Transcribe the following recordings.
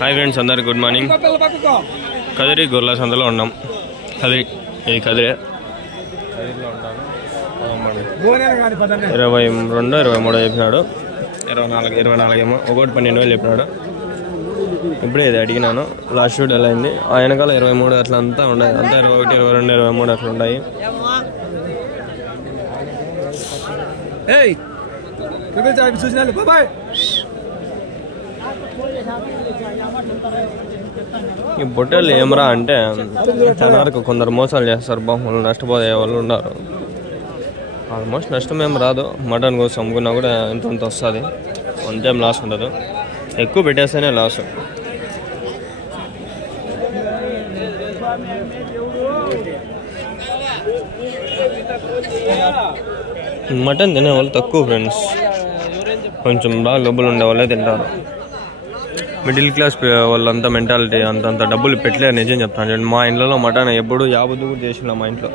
Hi friends अंदर good morning Kadiri गोर्ला संदलो उन्नाम Kadiri ఇది కదిరే కదిరిలో ఉంటాను 22 23 చెప్పినాడు 24 ఏమో 1,12,000 చెప్పినాడు ఇప్పుడే ఇది అడిగినాను లాస్ట్ షూట్ ఎలా అయింది ఆ వెనకాల 23 అట్లా అంతా ఉన్నాయి అంతా 21 22 23 అట్లా ఉన్నాయి ఏయ్ కబే చాయ్ చూసినాలి బాయ్ ఈ బొట్టలు ఏమరా అంటే చాలా వరకు కొందరు మోసాలు చేస్తారు బాహులు నష్టపోయే వాళ్ళు ఉన్నారు ఆల్మోస్ట్ నష్టం ఏం రాదు మటన్ కోసం అమ్ముకున్నా కూడా ఎంత వస్తుంది అంతేం లాస్ ఉండదు ఎక్కువ పెట్టేస్తేనే లాస్ మటన్ తినే వాళ్ళు తక్కువ ఫ్రెండ్స్ కొంచెం బాగా డబ్బులు ఉండే వాళ్ళే తింటారు మిడిల్ క్లాస్ వాళ్ళంతా మెంటాలిటీ అంతంత డబ్బులు పెట్టలేరు నిజం చెప్తాను మా ఇంట్లో మటన్ ఎప్పుడు యాబద్దు కూడా చేసిన మా ఇంట్లో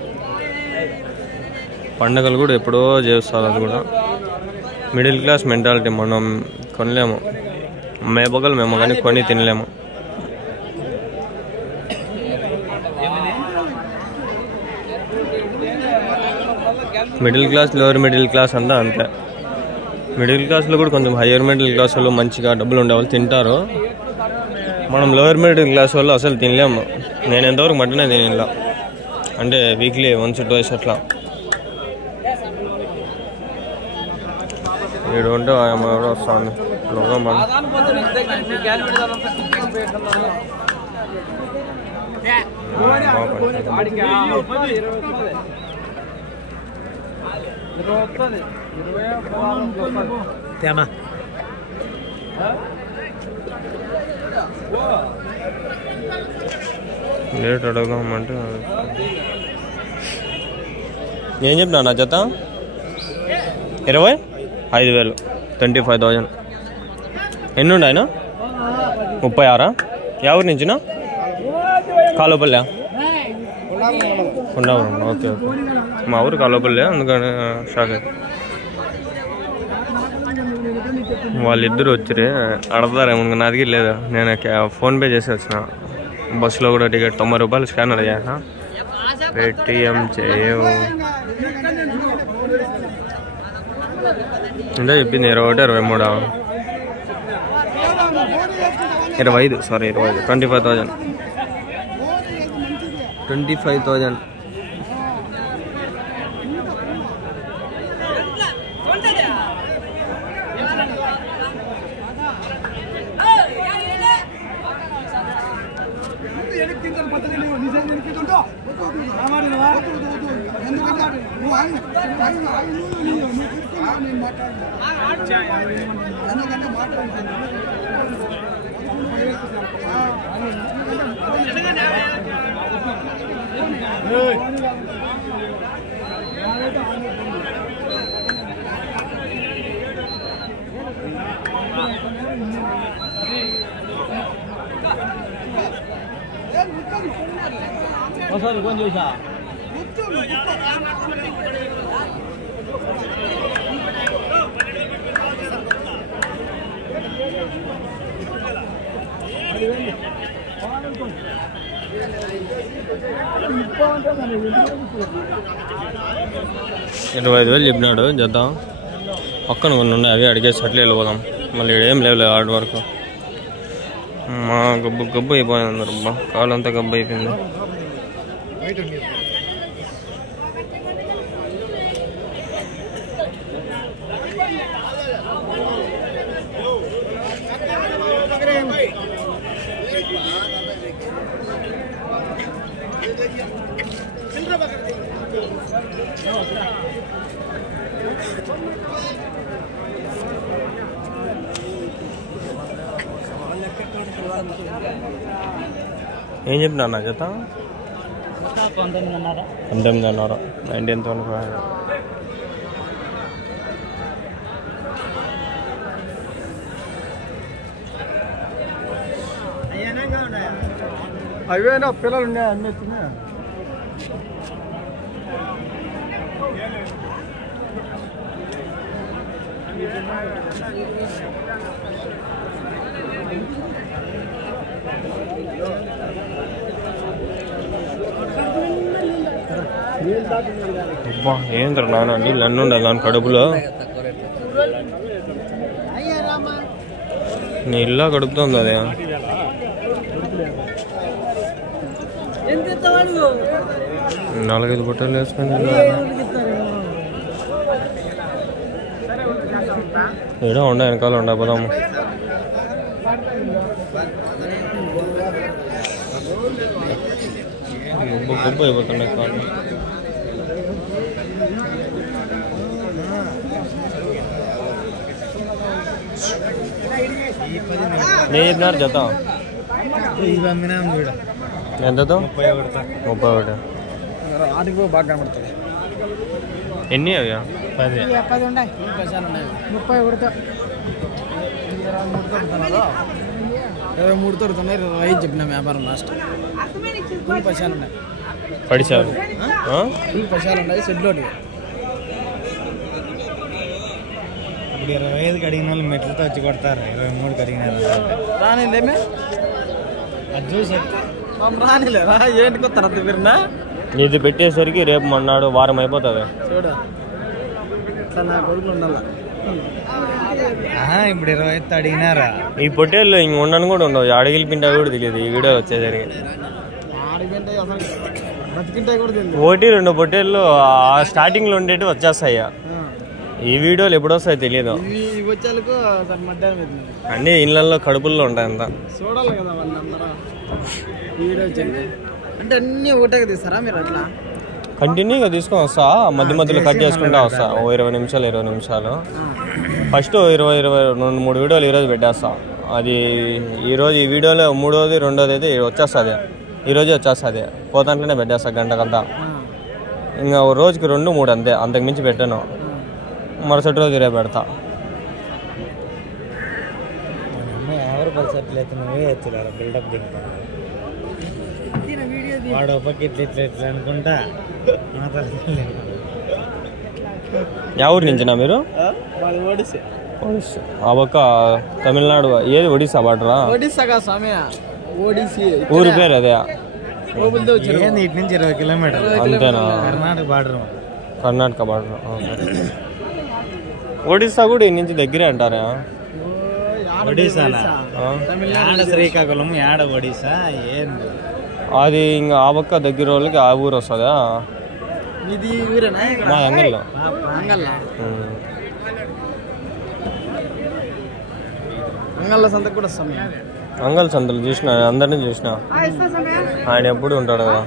పండగలు కూడా ఎప్పుడో చేస్తారు అది కూడా మిడిల్ క్లాస్ మెంటాలిటీ మనం కొనలేము మేపగలు మేము కానీ కొని తినలేము middle class lower middle class అంతా అంతే మిడిల్ క్లాస్లో కూడా కొంచెం హయ్యర్ మిడిల్ క్లాస్ వాళ్ళు మంచిగా డబ్బులు ఉండేవాళ్ళు తింటారు మనం లోవర్ మిడిల్ క్లాస్ వాళ్ళు అసలు తినలేము నేను ఎంతవరకు మటనే తినలా అంటే వీక్లీ 1 2 అట్లా ఏడు ఉంటే ఎవరో వస్తాను రేట్ అడగమంటే ఏం చెప్పినా నా జత 25,000 25,000 ఎన్ని ఉండ ఆయన 36 ఎవరి నుంచినా కాలోపల్లె ఉండవరం ఓకే ఓకే మా ఊరు కాలోపల్లె అందుకని షాక్ అయితే వాళ్ళిద్దరు వచ్చి అడతారేమో నాది లేదు నేను ఫోన్పే చేసి వచ్చిన బస్సులో కూడా టికెట్ 90 రూపాయలు స్కానర్ అయ్యాక పేటిఎం చేయవు అంటే చెప్పింది 21 23 25 సారీ 25,000 25,000 చెప్పినాడు జత పక్కన కొన్ని ఉన్నాయి అవి అడిగేసి అట్లే వెళ్ళిపోదాం మళ్ళీ ఏం లేవు ఆర్డ్ వరకు మా గబ్బు అయిపోయింది అందరు కాలంతా గబ్బు అయిపోయింది ఏం చెప్పినా నా జత 19,500 19,500 అవేనా పిల్లలు ఉన్నాయి అన్నీ తిన్నా అబ్బా ఏంద్ర నాన్న నీళ్ళు అన్నీ ఉండాలి దాని కడుపులో. నీళ్ళ కడుపుతుంది అదే. 4-5 బుట్టలు వేసుకొని ఏడో ఉండ వెనకాల ఉండపోదాము. గుబ్బ అయిపోతున్నాయి కాళ్ళు. నేను చెప్పినారు జత ఎంతతో? 31. బాగా కనబడుతుంది. ఎన్ని అవి? 10 ఉన్నాయి. 30 కొడతా. 23 తొడుతున్నాయి. 25 చెప్పిన వ్యాపారం లాస్ట్. ఫుల్ పైసలు ఉన్నాయి. పడిచారు ఫుల్ పైసలు ఉన్నాయి. సెడ్లోటి ఇప్పుడు 25కి అడిగిన వాళ్ళు మెట్లతో వచ్చి కొడతారు. 23కి అడిగినారు రానిలేమే. అది చూసి రానిలేరా ఏంటి కొత్తారు అంత విన్నా. ఇది పెట్టేసరికి రేపు మొన్నాడు వారం అయిపోతుంది. చూడ ఇట్లా నా కొడుకులు ఉండాల. ఇప్పుడు 25 అడిగినారా? ఈ పొట్టేళ్ళు ఇంక ఉండను కూడా ఉండవు. అడిగిలి పిండా కూడా తెలియదు ఈ వీడియో వచ్చేసరికి. ఒకటి 2 పొట్టేళ్ళు స్టార్టింగ్ లో ఉండేవి వచ్చేస్తాయా. ఈ వీడియోలు ఎప్పుడు వస్తాయో తెలియదు. అన్ని ఇళ్ళల్లో కడుపుల్లో ఉంటాయి అంతా. చూడాలి కదా వాళ్ళందరూ వీడియో అంటే అన్ని ఒకటే తీస్తారా మీరు? అట్లా కంటిన్యూగా తీసుకొని వస్తా. మధ్య మధ్యలో కట్ చేసుకుంటా వస్తా. 20 నిమిషాలు. ఫస్ట్ 20-23 వీడియోలు ఈరోజు పెట్టేస్తా. అది ఈరోజు ఈ వీడియోలో 3వది 2వది అయితే వచ్చేస్తుంది. ఈరోజు వచ్చేస్తుంది. పోతాంట్లోనే పెట్టేస్తా గంటకంతా. ఇంకా రోజుకి 2-3 అంతే, అంతకు మించి పెట్టాను. మరుసటి రోజు రేపు పెడతా. ఎవరు పరిసట్లేదు నువ్వే ఎత్తులేరా బిల్డప్ దింకా. వాడు ఒప్పకి ఇట్లా అనుకుంటా. యా ఊరి నుంచినా మీరు? ఆ పక్క తమిళనాడు. ఏది ఒడిస్సా బార్డరా? ఊరి పేరు అదే. ఇటు నుంచి 20 కిలోమీటర్లు అంతేనా? కర్ణాటక బార్డర్. ఒడిస్సా కూడా ఈ నుంచి దగ్గరే అంటారా? ఒడిస్సానా? యాడ శ్రీకాకుళం, యాడ ఒడిస్సా ఏంది అది? ఇంకా ఆ పక్క దగ్గర వాళ్ళకి ఆ ఊరు వస్తుందా? మా అంగల్లో. అంగల్ సంతలు చూసిన, అందరినీ చూసిన. ఆయన ఎప్పుడు ఉంటాడు కదా.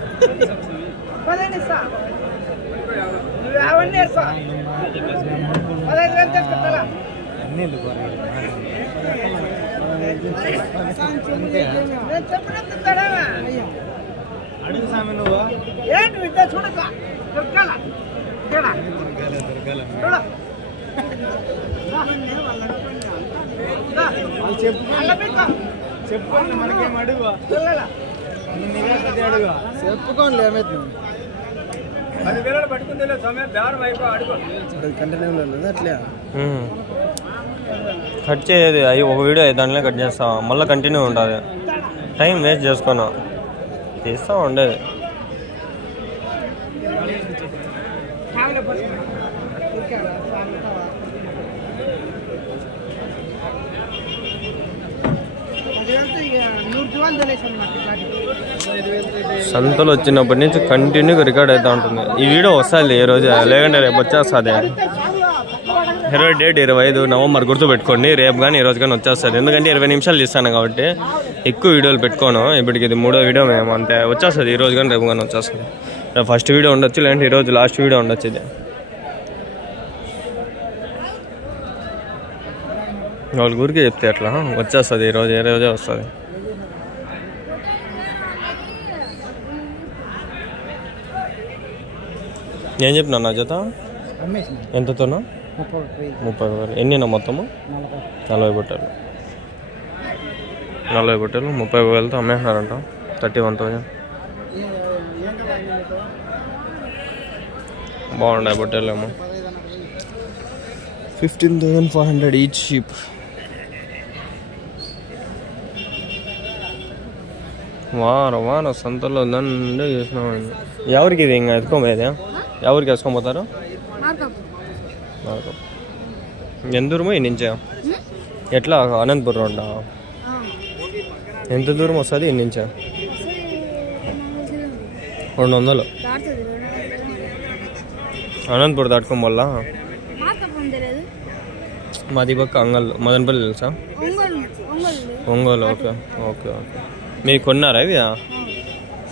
అడుగు స్వామి నువ్వు చెప్పుకోండి. మనకేం అడుగు అడుగు చెప్పుకోండి. ఏమైతుంది అట్లే కట్ చేయదు. అవి ఒక వీడియో దాంట్లో కట్ చేస్తాం. మళ్ళీ కంటిన్యూ ఉంటుంది. టైం వేస్ట్ చేసుకున్నా తీస్తా ఉండేది. సంతలు వచ్చినప్పటి నుంచి కంటిన్యూగా రికార్డ్ అవుతూ ఉంటుంది. ఈ వీడియో వస్తుంది ఏ రోజు, లేదంటే రేపు వచ్చేస్తుంది. డేట్ 25 నవంబర్ గుర్తుపెట్టుకోండి. రేపు కానీ ఈ రోజు కానీ వచ్చేస్తుంది. ఎందుకంటే 20 నిమిషాలు తీస్తాను కాబట్టి ఎక్కువ వీడియోలు పెట్టుకోను. ఇప్పటికి ఇది 3వ వీడియో మేము అంతే. వచ్చేస్తుంది ఈ రోజు కానీ రేపు కానీ వచ్చేస్తుంది. రేపు ఫస్ట్ వీడియో ఉండొచ్చు, లేదంటే ఈరోజు లాస్ట్ వీడియో ఉండొచ్చు. ఇది వాళ్ళ చెప్తే అట్లా వచ్చేస్తుంది. ఈరోజు ఏ రోజే వస్తుంది. ఏం చెప్పినా నా జత ఎంతతోనా? 30,000. ఎన్నినా మొత్తము? 40 బుట్టలు. 40 బుట్టలు 30,000తో అమ్మేస్తున్నారంట. 31,000. బాగున్నాయి బుట్టలు ఏమో. 15,500 ఈచ్ షీప్. వారం సంతలో దండే చేసినామండి. ఎవరికి ఇది ఇంకా ఎత్తుకోమేదా? ఎవరికి వేసుకొని పోతారు? ఎంత దూరమో ఈ నుంచే? ఎట్లా అనంతపురం రోడ్డా? ఎంత దూరం వస్తుంది ఈ నుంచే? 200. అనంతపురం దాటుకోం వల్ల మాది పక్క అంగల్ మదనపల్లి తెలుసా? ఒంగోలు. Okay okay okay. మీరు కొన్నారా ఇవి?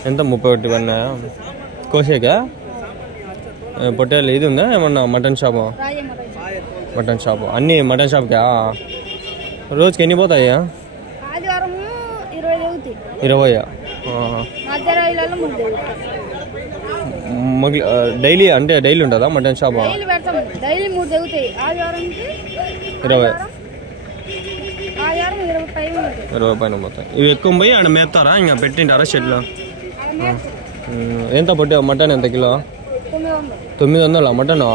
ఎంత 31 కొన్నాయా? కోసేకా? పొట్టేలు ఇది ఉందా ఏమన్నా? Mutton shop? మటన్ షాపు అన్నీ మటన్ షాప్కా? రోజుకి ఎన్ని పోతాయా? 20. డైలీ అంటే డైలీ ఉంటుందా మటన్ షాప్? 20 పైన పోతాయి. ఇవి ఎక్కువ పోయి ఆడ మేపుతారా? ఇంకా పెట్టింటారా షెడ్లో? ఎంత పొట్టి మటన్ ఎంత కిలో? 900 మటన్.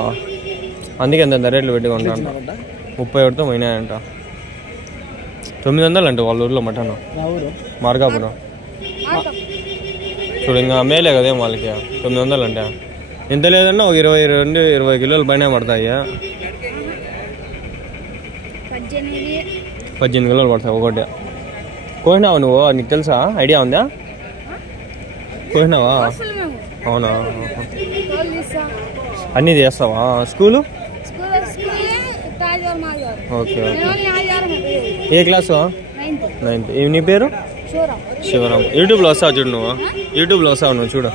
అందుకే ఎంత రేట్లు పెట్టి కొంటా 31తో పోయినాయంట. 900 అంటే వాళ్ళ ఊర్లో మటన్. మార్కాపురం చూడు, ఇంకా మేలే కదేం వాళ్ళకి 900 అంటే. ఎంత లేదన్నా ఒక 20 కిలోలు పైన పడతాయి. 18 కిలోలు పడతాయి ఒకటి. కోసినావా నువ్వు? నీకు తెలుసా? ఐడియా ఉందా? కోసినావా? అవునా? అన్నీ చేస్తావా? స్కూలు? ఓకే. ఏ క్లాసు? 9th. నీ పేరు? శివరామ్. యూట్యూబ్లో వస్తావు చూడు నువ్వు. యూట్యూబ్లో వస్తావు నువ్వు చూడు.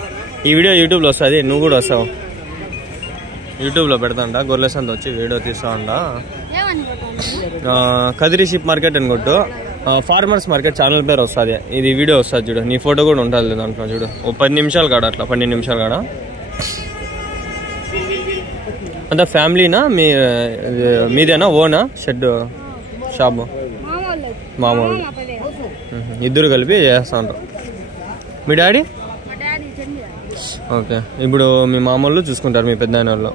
ఈ వీడియో యూట్యూబ్లో వస్తుంది, నువ్వు కూడా వస్తావు. యూట్యూబ్లో పెడతాంట. గొర్రెల సంత వచ్చి వీడియో తీస్తాంట. కదిరి షిప్ మార్కెట్ అని కొట్టు. ఫార్మర్స్ మార్కెట్ ఛానల్ పేరు వస్తుంది. ఇది వీడియో వస్తుంది చూడు. నీ ఫోటో కూడా ఉంటుంది దాంట్లో చూడు. ఓ 10 నిమిషాలు కాడ, అట్లా 12 నిమిషాలు కాడ. అంతా ఫ్యామిలీనా? మీదేనా ఓనా షెడ్ షాపు? మామూలు. ఇద్దరు కలిపి చేస్తాంటారు. మీ డాడీ? ఓకే. ఇప్పుడు మీ మామూలు చూసుకుంటారు, మీ పెద్ద ఆయన వాళ్ళు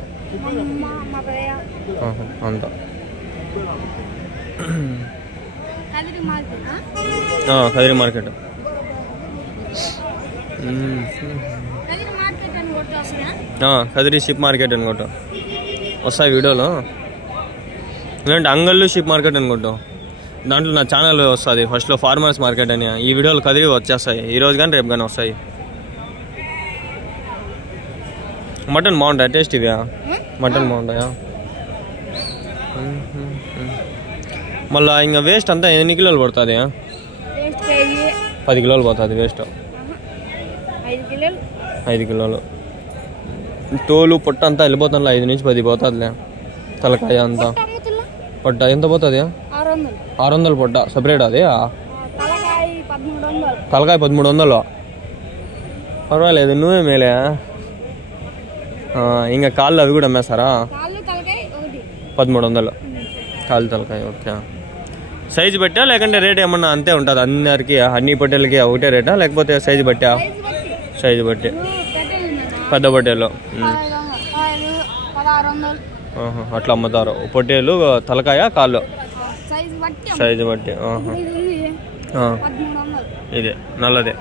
అంతా? Kadiri market. Kadiri sheep market అనుకోట వస్తాయి వీడియోలో. ఎందుకంటే అంగళ్ళు షిప్ మార్కెట్ అనుకుంటాం. దాంట్లో నా ఛానల్ వస్తుంది ఫస్ట్లో ఫార్మర్స్ మార్కెట్ అని. ఈ వీడియోలు కదిరి వచ్చేస్తాయి ఈరోజు కానీ రేపు కానీ వస్తాయి. మటన్ బాగుంటాయా? టేస్ట్ ఇవా? మటన్ బాగుంటాయా? మళ్ళీ ఇంకా వేస్ట్ అంతా ఎన్ని కిలోలు పడుతుంది? 10 కిలోలు పోతుంది వేస్ట్. 5 కిలోలు. తోలు పొట్ట అంతా వెళ్ళిపోతుంది. 5 నుంచి 10 పోతుందిలే. తలకాయ అంతా పొట్ట ఎంత పోతుంది? 600 పొట్ట సపరేట్. అది తలకాయ 1300. పర్వాలేదు, నువ్వే మేలే. ఇంకా కాళ్ళు అవి కూడా అమ్మేస్తారా? 1300 కాళ్ళు తలకాయ. ఓకే. సైజు పెట్టా లేకంటే రేట్ ఏమన్నా అంతే ఉంటుంది అందరికి? అన్ని పొట్టేలకి ఒకటే రేటా లేకపోతే సైజు బట్టా? సైజు బట్టి. పెద్ద పొట్టేలు అట్లా అమ్ముతారు. పొట్టేలు తలకాయ కాళ్ళు సైజు బట్టి. ఇదే నల్లదే.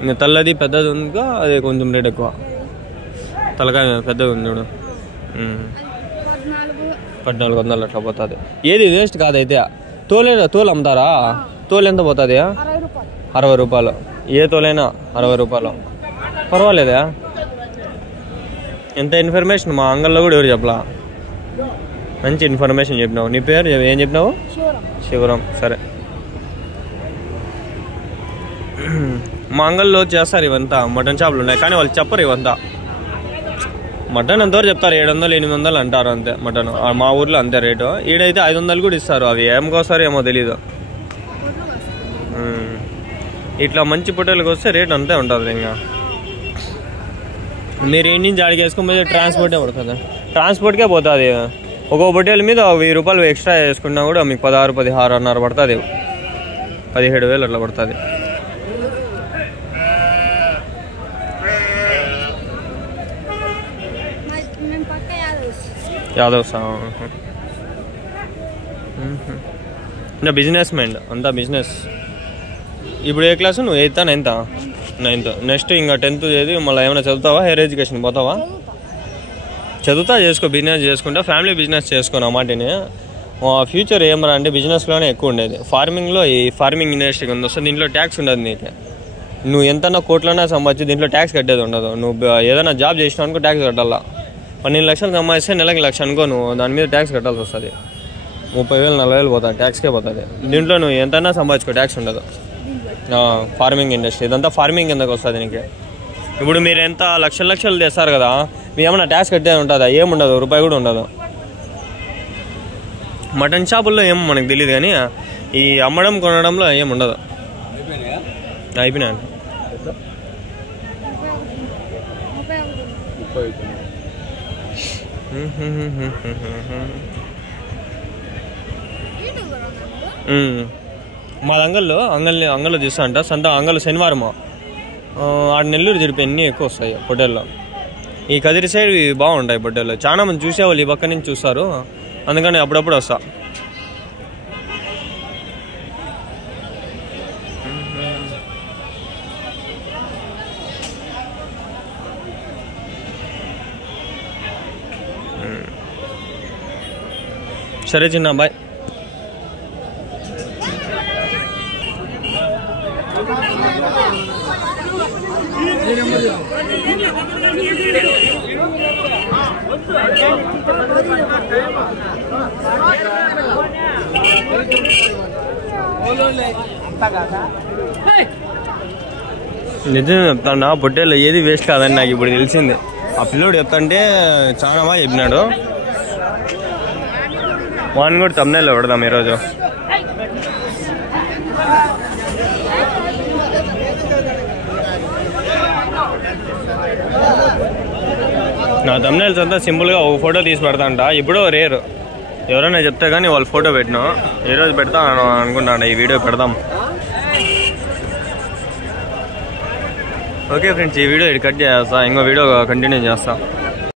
ఇంకా తెల్లది పెద్దది ఉందిగా, అది కొంచెం రేట్ ఎక్కువ. తలకాయ పెద్దది ఉంది చూడు, 1400 అట్లా పోతుంది. ఏది వేస్ట్ కాదైతే. తోలు అమ్ముతారా? తోలు ఎంత పోతుంది? 60 రూపాయలు. ఏ తోలైనా 60 రూపాయలు. పర్వాలేదా? ఎంత ఇన్ఫర్మేషన్ మా అంగల్లో కూడా ఎవరు చెప్పలా. మంచి ఇన్ఫర్మేషన్ చెప్పినావు. నీ పేరు ఏం చెప్పినావు? శివరామ్. సరే. మా అంగల్లో చేస్తారు ఇవంతా. మటన్ షాపులు ఉన్నాయి కానీ వాళ్ళు చెప్పరు ఇవంతా. మటన్ అంతవరకు చెప్తారు 700-800 అంటారు అంతే మటన్. మా ఊర్లో అంతే రేటు. ఈడైతే 500 కూడా ఇస్తారు. అవి ఏం కోసారో ఏమో తెలీదు. ఇట్లా మంచి పొట్టేలకు వస్తే రేట్ అంతే ఉంటుంది. ఇంకా మీరు ఇంటి నుంచి ఆడికి వేసుకొని పోతే ట్రాన్స్పోర్టే పడుతుంది. ట్రాన్స్పోర్ట్కే పోతుంది. ఒక్కొక్క పొట్టేల మీద 1000 రూపాయలు ఎక్స్ట్రా వేసుకున్నా కూడా మీకు 16,000-16,500 పడుతుంది. 17,000 అట్లా పడుతుంది. యాదవ్స్ ఇంకా బిజినెస్ మైండ్ అంతా బిజినెస్. ఇప్పుడు ఏ క్లాసు నువ్వు? 8th 9th? 9th. నెక్స్ట్ ఇంకా 10th చేసి మళ్ళీ ఏమైనా చదువుతావా? హైయర్ ఎడ్యుకేషన్ పోతావా? చదువుతా చేసుకో, బిజినెస్ చేసుకుంటా, ఫ్యామిలీ బిజినెస్ చేసుకో. నా మాటని ఫ్యూచర్ ఏమరా అంటే బిజినెస్లోనే ఎక్కువ ఉండేది. ఫార్మింగ్లో ఈ ఫార్మింగ్ ఇండస్ట్రీ ఉంది వస్తే దీంట్లో ట్యాక్స్ ఉండదు నీకు. నువ్వు ఎంతన్నా కోట్లన్నా సంపాదించి దీంట్లో ట్యాక్స్ కట్టేది ఉండదు. నువ్వు ఏదైనా జాబ్ చేసినావు అనుకో ట్యాక్స్ కట్టాలా. 12 లక్షలు సంపాదిస్తే నెలకి 1 లక్ష అనుకో, నువ్వు దాని మీద ట్యాక్స్ కట్టాల్సి వస్తుంది. 30,000 40,000 పోతుంది, ట్యాక్స్కే పోతుంది. దీంట్లో నువ్వు ఎంతన్నా సంపాదించుకో ట్యాక్స్ ఉండదు. ఫార్మింగ్ ఇండస్ట్రీ ఇదంతా ఫార్మింగ్ కిందకి వస్తుంది నీకు. ఇప్పుడు మీరు ఎంత లక్షలు తెస్తారు కదా, మీరు ఏమన్నా ట్యాక్స్ కట్టేది ఉంటుందా? ఏముండదు, రూపాయి కూడా ఉండదు. మటన్ షాపుల్లో ఏమో మనకు తెలియదు కానీ ఈ అమ్మడం కొనడంలో ఏముండదు. అయిపోయినాను. మా అంగల్లో చూస్తా అంట సంత అంగల్లో శనివారము ఆడ నెల్లూరు జరిపి అన్నీ ఎక్కువ వస్తాయి పొట్టేల్లో. ఈ కదిరి సైడ్ బాగుంటాయి పొట్టేళ్ళు. చాలా మంది చూసేవాళ్ళు ఈ పక్క నుంచి చూస్తారు, అందుకని అప్పుడప్పుడు వస్తా. సరే చిన్న, బాయ్. నిజం చెప్తాను, పొట్టేళ్ళు ఏది వేస్ట్ కాదని నాకు ఇప్పుడు తెలిసింది. ఆ పిల్లోడు చెప్తాంటే చాలా బాగా చెప్పినాడు. వాడిని కూడా తమ్నైల్లో పెడదాం ఈరోజు. నా తమ్నైల్స్ అంతా సింపుల్గా ఒక ఫోటో తీసి పెడతాంట. ఇప్పుడు రేరు ఎవరైనా చెప్తే కానీ వాళ్ళు ఫోటో పెట్టినా ఈరోజు పెడతా అనుకుంటాను. ఈ వీడియో పెడదాం. ఓకే ఫ్రెండ్స్, ఈ వీడియో కట్ చేస్తా, ఇంకో వీడియో కంటిన్యూ చేస్తా.